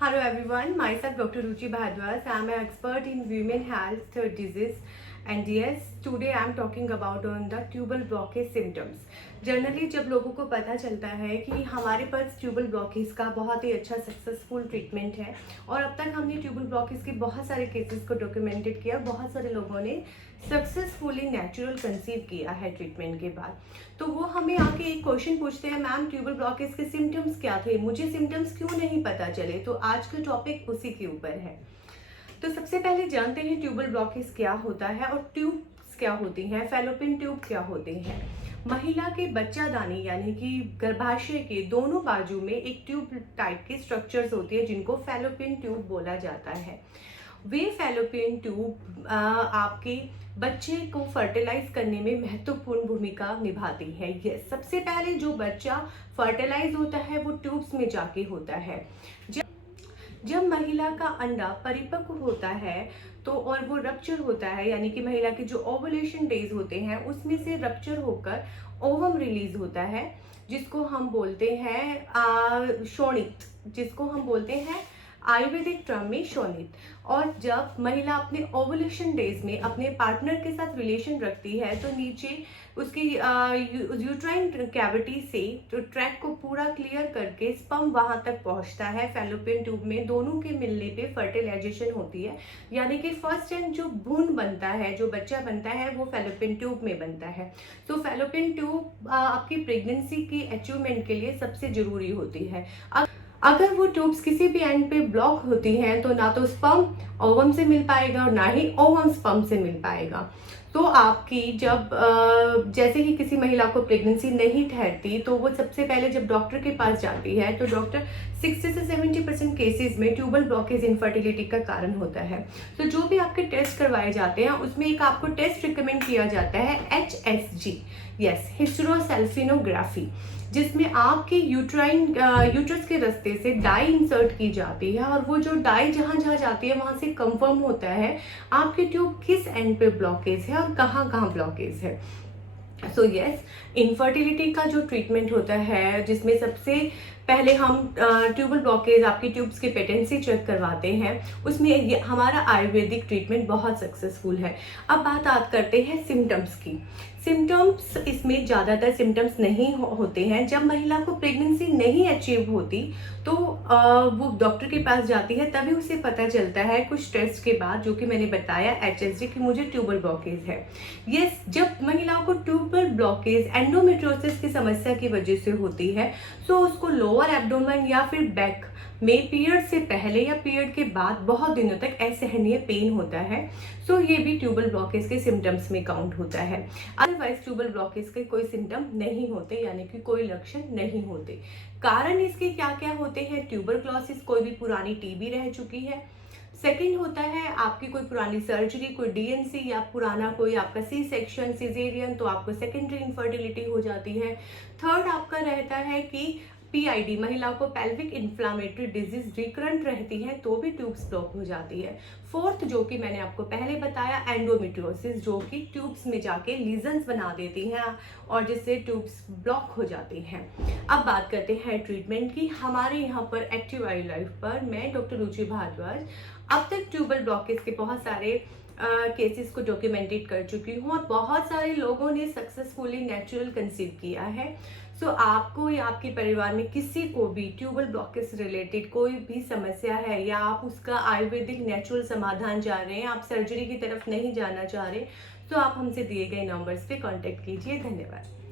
Hello everyone, myself Dr. Ruchi Bhardwaj. I am an expert in women health disease, and yes, today I am talking about on the tubal blockage symptoms. Generally जब लोगों को पता चलता है कि हमारे पास tubal blockage का बहुत ही अच्छा सक्सेसफुल ट्रीटमेंट है और अब तक हमने ट्यूबल ब्लॉकेज के बहुत सारे केसेस को डॉक्यूमेंटेड किया, बहुत सारे लोगों ने सक्सेसफुली नेचुरल कंसीव किया है ट्रीटमेंट के बाद, तो वो हमें आके एक क्वेश्चन पूछते हैं, मैम ट्यूबल ब्लॉकेज के सिम्टम्स क्या थे, मुझे सिम्टम्स क्यों नहीं पता चले। तो आज का टॉपिक उसी के ऊपर है। तो सबसे पहले जानते हैं ट्यूबल ब्लॉकेज क्या होता है और ट्यूब्स क्या होती हैं, फैलोपियन ट्यूब क्या होते हैं। महिला के बच्चादानी यानी कि गर्भाशय के दोनों बाजू में एक ट्यूब टाइप की स्ट्रक्चर्स होती है जिनको फैलोपियन ट्यूब बोला जाता है। वे फैलोपियन ट्यूब आपके बच्चे को फर्टिलाइज करने में महत्वपूर्ण भूमिका निभाती है। ये सबसे पहले जो बच्चा फर्टिलाइज होता है वो ट्यूब्स में जाके होता है। जब महिला का अंडा परिपक्व होता है तो और वो रप्चर होता है, यानी कि महिला के जो ओवुलेशन डेज होते हैं उसमें से रप्चर होकर ओवम रिलीज होता है, जिसको हम बोलते हैं शोणित, जिसको हम बोलते हैं आयुर्वेदिक टर्म में शोणित। और जब महिला अपने ओवुलेशन डेज में अपने पार्टनर के साथ रिलेशन रखती है तो नीचे उसकी यूट्राइन कैविटी से तो ट्रैक को पूरा क्लियर करके स्पर्म वहां तक पहुंचता है फैलोपियन ट्यूब में। दोनों के मिलने पे फर्टिलाइजेशन होती है, यानी कि फर्स्ट टाइम जो भ्रूण बनता है, जो बच्चा बनता है वो फैलोपियन ट्यूब में बनता है। तो फैलोपियन ट्यूब आपकी प्रेगनेंसी की अचीवमेंट के लिए सबसे जरूरी होती है। अगर वो ट्यूब्स किसी भी एंड पे ब्लॉक होती हैं तो ना तो स्पर्म ओवम से मिल पाएगा और ना ही ओवम स्पर्म से मिल पाएगा। तो आपकी जब जैसे ही किसी महिला को प्रेगनेंसी नहीं ठहरती तो वो सबसे पहले जब डॉक्टर के पास जाती है तो डॉक्टर 60 से 70% केसेस में ट्यूबल ब्लॉकेज इनफर्टिलिटी का कारण होता है। तो जो भी आपके टेस्ट करवाए जाते हैं उसमें एक आपको टेस्ट रिकमेंड किया जाता है HSG, यस, हिस्टेरोसल्फिनोग्राफी, जिसमें आपके यूट्रस के रास्ते से डाई इंसर्ट की जाती है और वो जो डाई जहां जहां जाती है वहां से कंफर्म होता है आपके ट्यूब किस एंड पे ब्लॉकेज है और कहाँ कहाँ ब्लॉकेज है। सो यस, इनफर्टिलिटी का जो ट्रीटमेंट होता है जिसमें सबसे पहले हम ट्यूबल ब्लॉकेज आपकी ट्यूब्स की पेटेंसी चेक करवाते हैं, उसमें हमारा आयुर्वेदिक ट्रीटमेंट बहुत सक्सेसफुल है। अब बात करते हैं सिम्टम्स की। सिम्टम्स इसमें ज़्यादातर सिम्टम्स नहीं होते हैं। जब महिला को प्रेगनेंसी नहीं अचीव होती तो वो डॉक्टर के पास जाती है, तभी उसे पता चलता है कुछ टेस्ट के बाद, जो कि मैंने बताया HSG, कि मुझे ट्यूबल ब्लॉकेज है। ये जब महिला को ट्यूबल ब्लॉकेज एंडोमेट्रियोसिस की समस्या की वजह से होती है तो उसको लोअर एब्डोमेन या फिर बैक में पीरियड से पहले या पीरियड के बाद बहुत दिनों तक असहनीय पेन होता है। सो ये भी ट्यूबल ब्लॉकेज के सिम्टम्स में काउंट होता है। अदरवाइज ट्यूबल ब्लॉकेज के कोई सिम्टम नहीं होते, यानी कि कोई लक्षण नहीं होते। कारण इसके क्या क्या होते हैं? ट्यूबरक्लोसिस, कोई भी पुरानी टीबी रह चुकी है। सेकेंड होता है आपकी कोई पुरानी सर्जरी, कोई DNC या पुराना कोई आपका सी सेक्शन, सिजेरियन, तो आपको सेकेंडरी इनफर्टिलिटी हो जाती है। थर्ड आपका रहता है कि PID, महिला को पेल्विक इन्फ्लामेटरी डिजीज रिकरेंट रहती है तो भी ट्यूब्स ब्लॉक हो जाती है। फोर्थ, जो कि मैंने आपको पहले बताया, एंडोमेट्रियोसिस, जो कि ट्यूब्स में जाके लीजन्स बना देती हैं और जिससे ट्यूब्स ब्लॉक हो जाती हैं। अब बात करते हैं ट्रीटमेंट की। हमारे यहाँ पर एक्टिव आई लाइफ पर मैं डॉक्टर रुचि भारद्वाज अब तक ट्यूबल ब्लॉकेज के बहुत सारे केसेस को डॉक्यूमेंटेड कर चुकी हूँ और बहुत सारे लोगों ने सक्सेसफुली नेचुरल कंसीव किया है। सो आपको या आपके परिवार में किसी को भी ट्यूबल ब्लॉकेज रिलेटेड कोई भी समस्या है या आप उसका आयुर्वेदिक नेचुरल समाधान चाह रहे हैं, आप सर्जरी की तरफ नहीं जाना चाह रहे, तो आप हमसे दिए गए नंबर्स पे कांटेक्ट कीजिए। धन्यवाद।